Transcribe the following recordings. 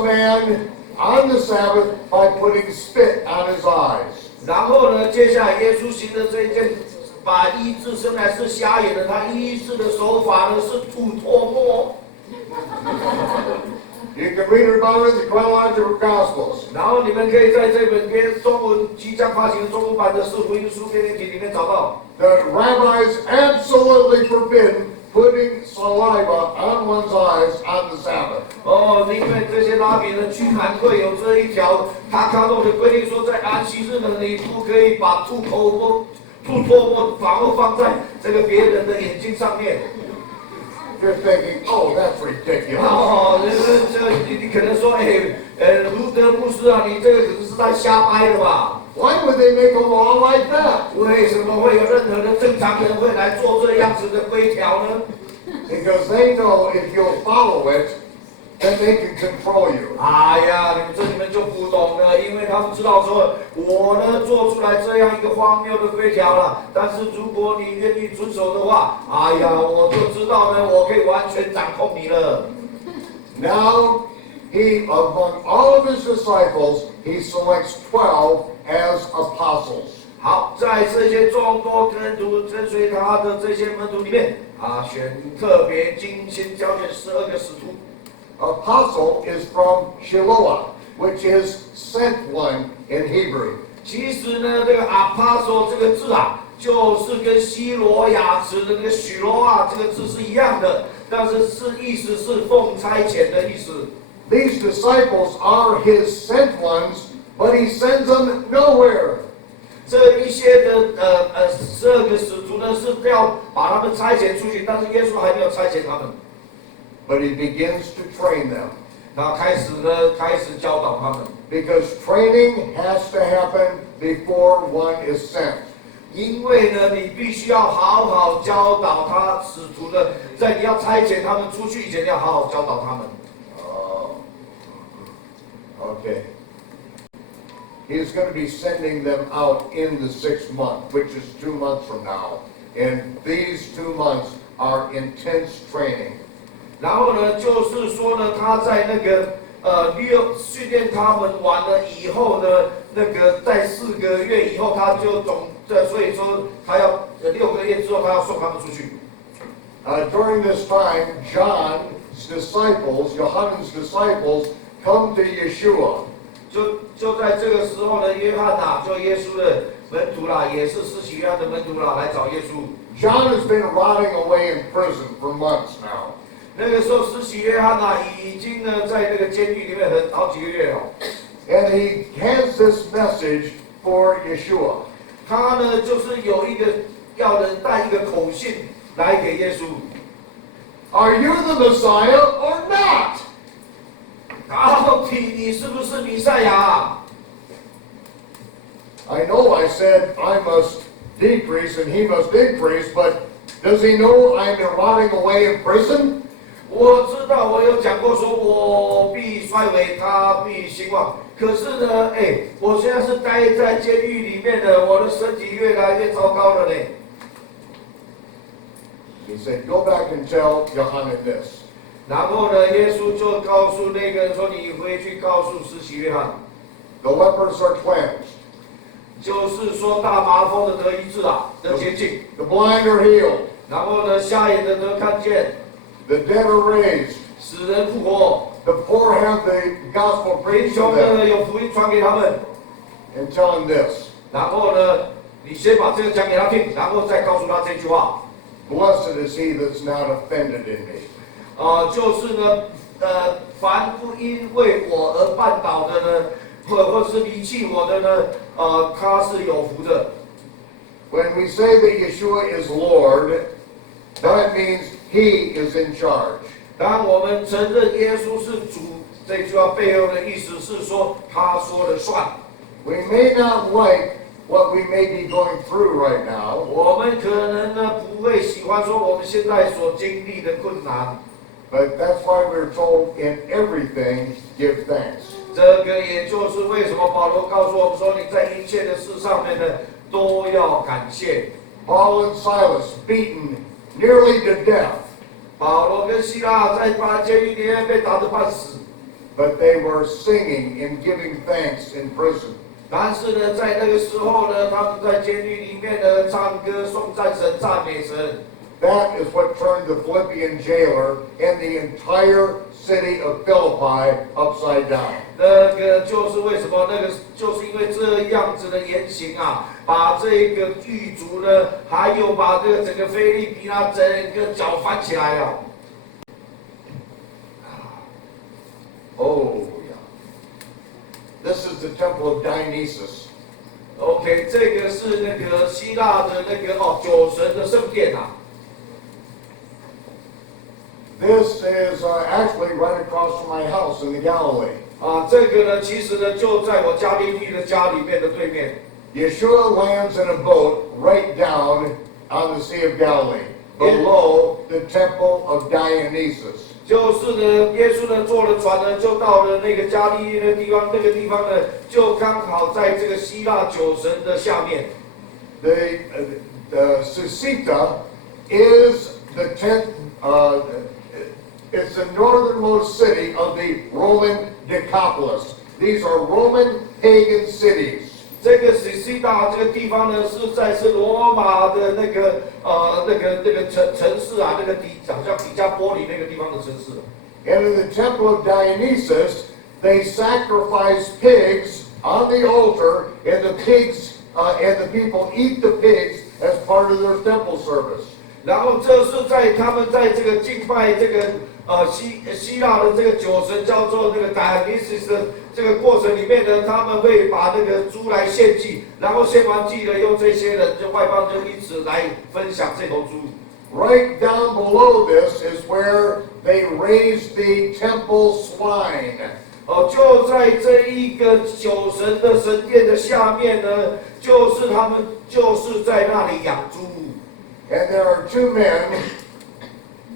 a man on the Sabbath by putting spit on his eyes. 然后呢，接下来耶稣行的这一件，把医治生来是瞎眼的，他医治的手法呢是吐唾沫。You can read about it in the chronological Gospels. 然后你们可以在这本中文即将发行的中文版的《是福音书编年体》里面找到。The rabbis absolutely forbid putting saliva on one's eyes on the Sabbath. 因为这些拉比呢，居然会有这一条他看到的规定，说在安息日呢，你不可以把吐唾沫反而放在这个别人的眼睛上面。You're thinking, oh, that's ridiculous. 你可能说，卢德牧师啊，你这个可能是在瞎掰的吧？ Why would they make a law like that? 为什么会有任何的正常人会来做这样子的规条呢？ Because they know if you'll follow it, then they can control you. 哎呀，你们就不懂了，因为他们知道说，我呢做出来这样一个荒谬的规条了，但是如果你愿意遵守的话，哎呀，我就知道呢，我可以完全掌控你了。Now, among all of his disciples, he selects 12 as apostles. 好，在这些众多跟随他的这些门徒里面，特别精心挑选12个使徒。Apostle is from Shiloah, which is sent one in Hebrew. 其实呢，这个 apostle 这个字啊，就是跟希罗亚词的那个许罗啊这个字是一样的，但是意思是奉差遣的意思。These disciples are his sent ones, but he sends them nowhere. 这一些的12个使徒呢，是要把他们差遣出去，但是耶稣还没有差遣他们。But he begins to train them. 他开始教导他们。Because training has to happen before one is sent. 因为呢，你必须要好好教导他使徒的，在你要差遣他们出去以前，要好好教导他们。Okay. He's going to be sending them out in the 6th month, which is 2 months from now. And these 2 months are intense training. 然后呢，就是说呢，他在那个训练他们完了以后呢，那个在4个月以后，他就所以说他要6个月之后，他要送他们出去。During this time, John's disciples, Yohanan's disciples, come to Yeshua. 就在这个时候呢，约翰呐，就耶稣的门徒啦，也是施洗约翰的门徒啦，来找耶稣。John has been rotting away in prison for months now. 那个时候，施洗约翰呐，已经呢在那个监狱里面好几个月哦。And he has this message for Yeshua. 他呢就是有一个要人带一个口信来给耶稣。Are you the Messiah or not? 到底你是不是弥赛亚？ I know I said I must decrease and he must increase, but does he know I'm rotting away in prison? 我知道，我有讲过，说我必衰微，他必兴旺。可是呢，我现在是待在监狱里面的，我的身体越来越糟糕了呢。He said, go back and tell Yohanan this. 然后呢，耶稣就告诉那个人说：“你回去告诉施洗约翰， The lepers are cleansed. 就是说大麻风的得医治啊，得洁净。 The blind are healed. 然后呢，瞎眼的得看见， The dead are raised. 死人复活， The poor have the gospel 贫 preached to 穷的 them. 呢有福音传给他们。 And tell them this. 然后呢，你先把这个讲给他听，然后再告诉他这句话。 Blessed is he that's not offended in me. 就是呢，凡不因为我而绊倒的呢，或是离弃我的呢，他是有福的。 When we say that Yeshua is Lord, that means he is in charge. 当我们承认耶稣是主，这句话背后的意思是说，他说了算。 We may not like what we may be going through right now, 我们可能呢不会喜欢说我们现在所经历的困难， but that's why we're told in everything give thanks. 这个也就是为什么保罗告诉我们说，你在一切的事上面呢都要感谢。 Paul and Silas beaten nearly to death. 保罗跟希拉在监狱里面被打得半死。but they were singing and giving thanks in prison. 但是呢，在那个时候呢，他们在监狱里面呢唱歌颂赞神、赞美神。That is what turned the Philippian jailer and the entire city of Philippi upside down. 那个就是为什么？那个就是因为这样子的言行啊，把这个狱卒呢，还有把这个整个菲律宾啊，整个搅翻起来了。Oh, yeah. This is the temple of Dionysus. OK， 这个是那个希腊的那个酒神的圣殿啊。This is actually right across from my house in the Galilee. 这个呢，其实呢就在我加利利的家里面的对面。Yeshua lands in a boat right down on the Sea of Galilee, below the temple of Dionysus. 就是呢，耶稣呢坐了船呢，就到了那个加利利的地方，那个地方呢，就刚好在这个希腊酒神的下面。The Susita is the it's the northernmost city of the Roman Decapolis. These are Roman pagan cities. 这个西大这个地方呢，是罗马的那个城市啊，那个好像底加波利那个地方的城市。And in the temple of Dionysus, they sacrifice pigs on the altar, and the pigs and the people eat the pigs as part of their temple service. 然后这是在他们在这个敬拜这个希腊的这个酒神叫做那个 Dionysus 的这个过程里面呢，他们会把那个猪来献祭，然后献完祭呢，用这些人就外邦就一起来分享这头猪。Right down below this is where they raised the temple swine. 就在这一个酒神的神殿的下面呢，就是他们就是在那里养猪。And there are two men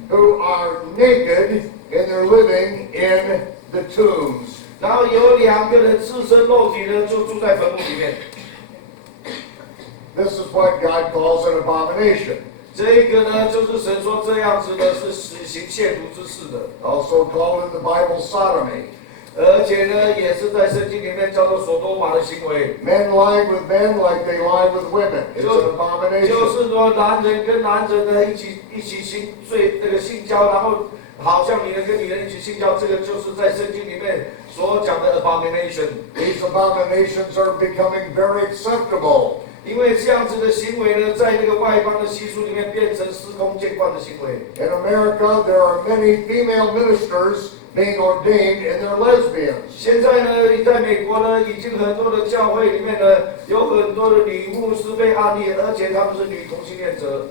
who are naked and they're living in the tombs. 然后有两个人赤身露体呢，就住在坟墓里面。This is what God calls an abomination. 这个呢，就是神说这样子的是实行亵渎之事的。Also called in the Bible sodomy. 而且呢，也是在圣经里面叫做所多玛的行为。Men lying with men like they lie with women. It's an abomination. 就是说，男人跟男人呢一起性交，然后好像女人跟女人一起性交，这个就是在圣经里面所讲的 abomination。These abominations are becoming very acceptable. 因为这样子的行为呢，在那个外邦的习俗里面变成司空见惯的行为。In America, there are many female ministers being ordained and they're lesbians. 现在呢，在美国呢，已经很多的教会里面呢，有很多的女牧师被案例，而且他们是女同性恋者。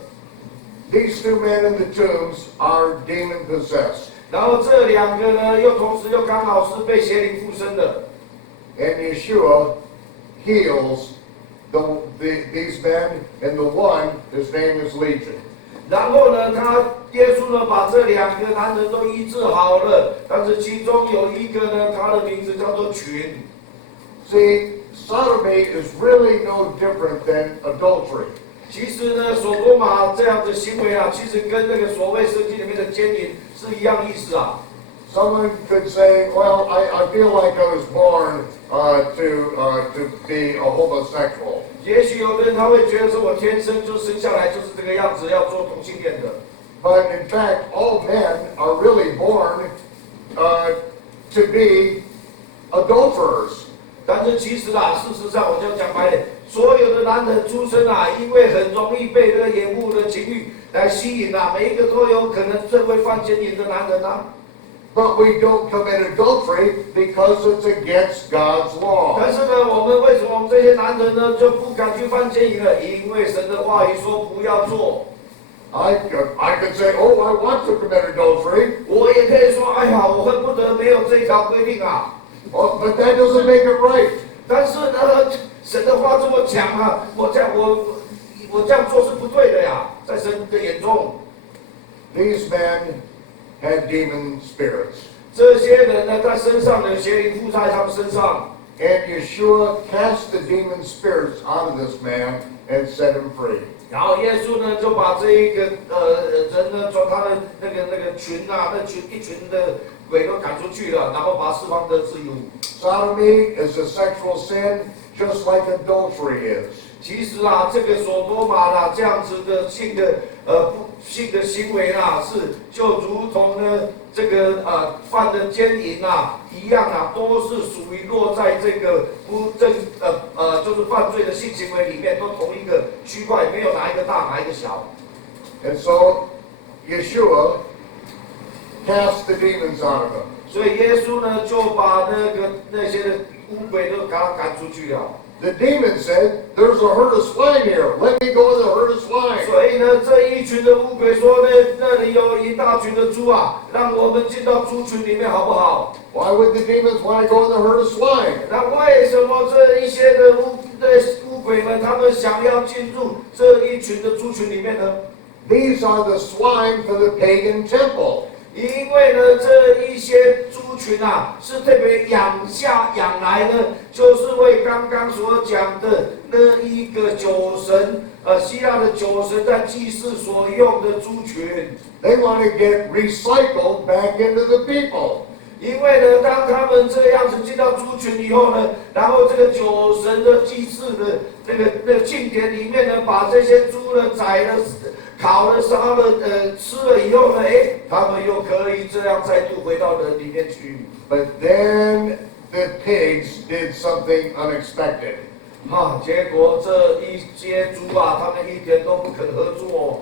These two men in the tombs are demon possessed. 然后这两个呢，同时又刚好是被邪灵附身的。And Yeshua heals these men, and the one, his name is Legion. 然后呢，耶稣呢把这两个男人都医治好了，但是其中有一个呢，他的名字叫做群。See, sodomy is really no different than adultery. 其实呢，所多玛这样的行为啊，其实跟那个所谓圣经里面的奸淫是一样意思啊。Someone could say, well, I feel like I was born to be a homosexual. 也许有的人他会觉得说，我天生就生下来就是这个样子，要做同性恋的。But in fact, all men are really born to be adulterers. 但是其实啊，事实上我就讲白了，所有的男人出生啊，因为很容易被这个眼目的情欲来吸引啊，每一个都有可能成为犯奸淫的男人啊。But we don't commit adultery because it's against God's law. 但是呢，为什么我们这些男人呢就不敢去犯奸淫呢？因为神的话语说不要做。I could say, oh, I want to commit adultery. 我也可以说，哎呀，我恨不得没有这一条规定啊。Oh, but that doesn't make it right. 但是呢，神的话这么讲啊，我这样做是不对的呀，在神的眼中。These men had demon spirits. 这些人呢，在身上的邪灵附在他们身上。And Yeshua cast the demon spirits out of this man and set him free. 然后耶稣呢，就把这一个人呢，从他的那个群啊，一群的鬼都赶出去了，然后把他释放得自由。Sodomy is a sexual sin, just like adultery is. 其实啊，这个所多玛啦这样子的性的行为啦，就如同呢这个犯的奸淫啊一样啊，都是属于落在这个就是犯罪的性行为里面，都同一个区块，没有哪一个大哪一个小。And so Yeshua cast the demons out of him. 所以耶稣呢就把那些的污鬼都给他赶出去了。The demon said, "There's a herd of swine here. Let me go in the herd of swine." 所以呢，这一群的污鬼说呢，那里有一大群的猪啊，让我们进到猪群里面好不好？ Why would the demons want to go in the herd of swine? 那为什么这一些的污鬼们，他们想要进入这一群的猪群里面呢？ These are the swine for the pagan temple. 因为呢，这一些猪群啊，是特别养来呢，就是为刚刚所讲的那一个酒神，希腊的酒神在祭祀所用的猪群。They want to get recycled back into the people. 因为呢，当他们这样子进到猪群以后呢，然后这个酒神的祭祀的那个庆典里面呢，把这些猪呢宰了、烤了、烧了、吃了以后呢，他们又可以这样再度回到人里面去。But then the pigs did something unexpected. 结果这一些猪啊，他们一点都不肯合作。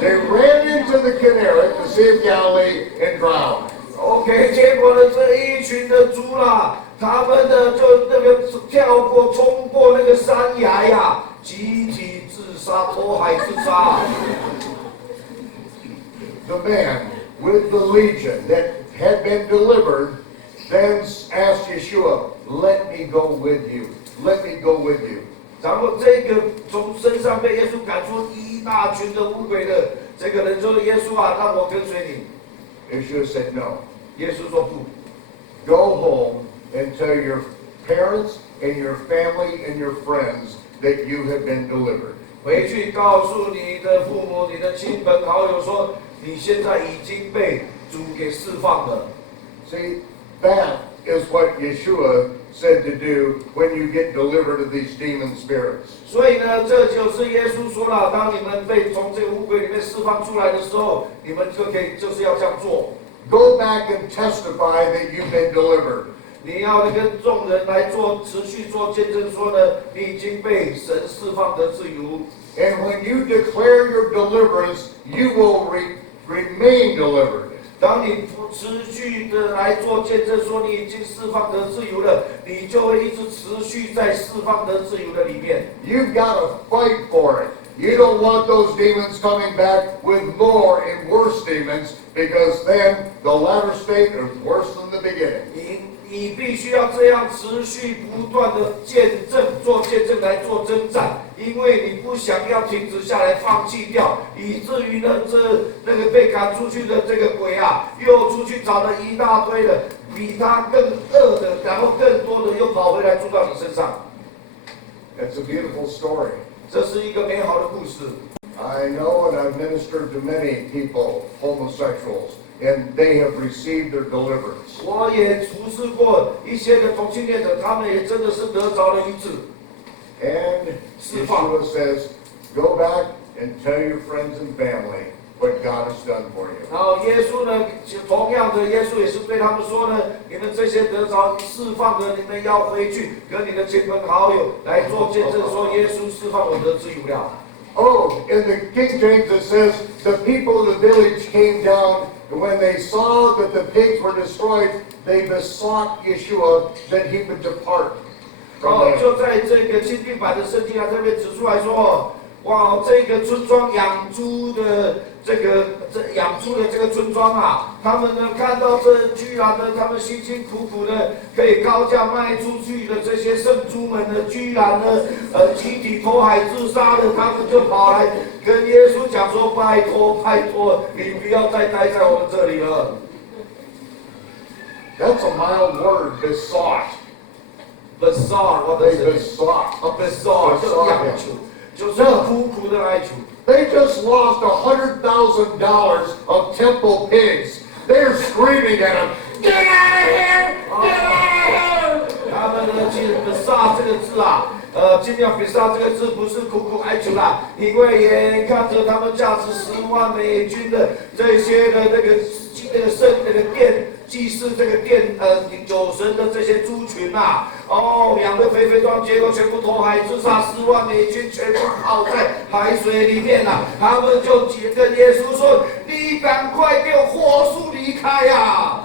They ran into the Kinneret, the Sea of Galilee, and drowned. OK， 结果呢，这一群的猪啦，他们呢就冲过那个山崖呀，集体自杀，投海自杀。The man with the legion that had been delivered then asked Yeshua, "Let me go with you. Let me go with you." 然后这个从身上被耶稣赶出一大群的污鬼的这个人说：“耶稣啊，让我跟随你。” Yeshua said, "No. 耶稣说不。 Go home and tell your parents and your family and your friends that you have been delivered." 回去告诉你的父母、你的亲朋好友说，你现在已经被主给释放了。 See, that is what Yeshua said to do when you get delivered of these demon spirits. 所以呢，这就是耶稣说了，当你们被从这个污鬼里面释放出来的时候，你们就是要这样做。 Go back and testify that you've been delivered. 你要跟众人来持续做见证，说呢，你已经被神释放的自由。 And when you declare your deliverance, you will remain delivered. 当你持续的来做见证，说你已经释放得自由了，你就会一直持续在释放得自由的里面。 You've got to fight for it. You don't want those demons coming back with more and worse demons, because then the latter state is worse than the beginning. 你必须要这样持续不断的做见证来做征战，因为你不想要停止下来放弃掉，以至于呢那个被赶出去的这个鬼啊，又出去找了一大堆的比他更恶的，然后更多的又跑回来住到你身上。 That's a beautiful story. 这是一个美好的故事。 I know and I've ministered to many people, homosexuals, and they have received their deliverance. 我也服侍过一些的同性恋者，他们也真的是得着了医治。 And Yeshua says, go back and tell your friends and family what God has done for you. 然后耶稣呢，同样的，耶稣也是对他们说呢：你们这些得着释放的，你们要回去跟你的亲朋好友来做见证，说耶稣释放我得自由了。 Oh, in the King James it says, the people of the village came down, and when they saw that the pigs were destroyed, they besought Yeshua that he would depart from them. 就在这个新订版的圣经啊，这边指出来说，哇，这个村庄养猪的这个村庄啊，他们呢看到这居然呢，他们辛辛苦苦的可以高价卖出去的这些圣猪们呢，居然呢集体投海自杀的，他们就跑来跟耶稣讲说：拜托，拜托，你不要再待在我们这里了。 That's a mild word, besought. Besought， 我 They 的 besought. besought 就央求，就是苦苦的哀求。 They just lost $100,000 of temple pigs. They're screaming at him, "Get out of here! Get out of here!" 他们呢，其实“杀”这个字啊，尽量别杀这个字不是苦苦哀求啦，因为眼看着他们价值10万美金的这些的那个殿祭祀这个殿酒神的这些猪群呐，养得肥肥壮，结果全部投海自杀，10万美金全部泡在海水里面呐。他们就跟耶稣说：“你赶快给我火速离开呀！”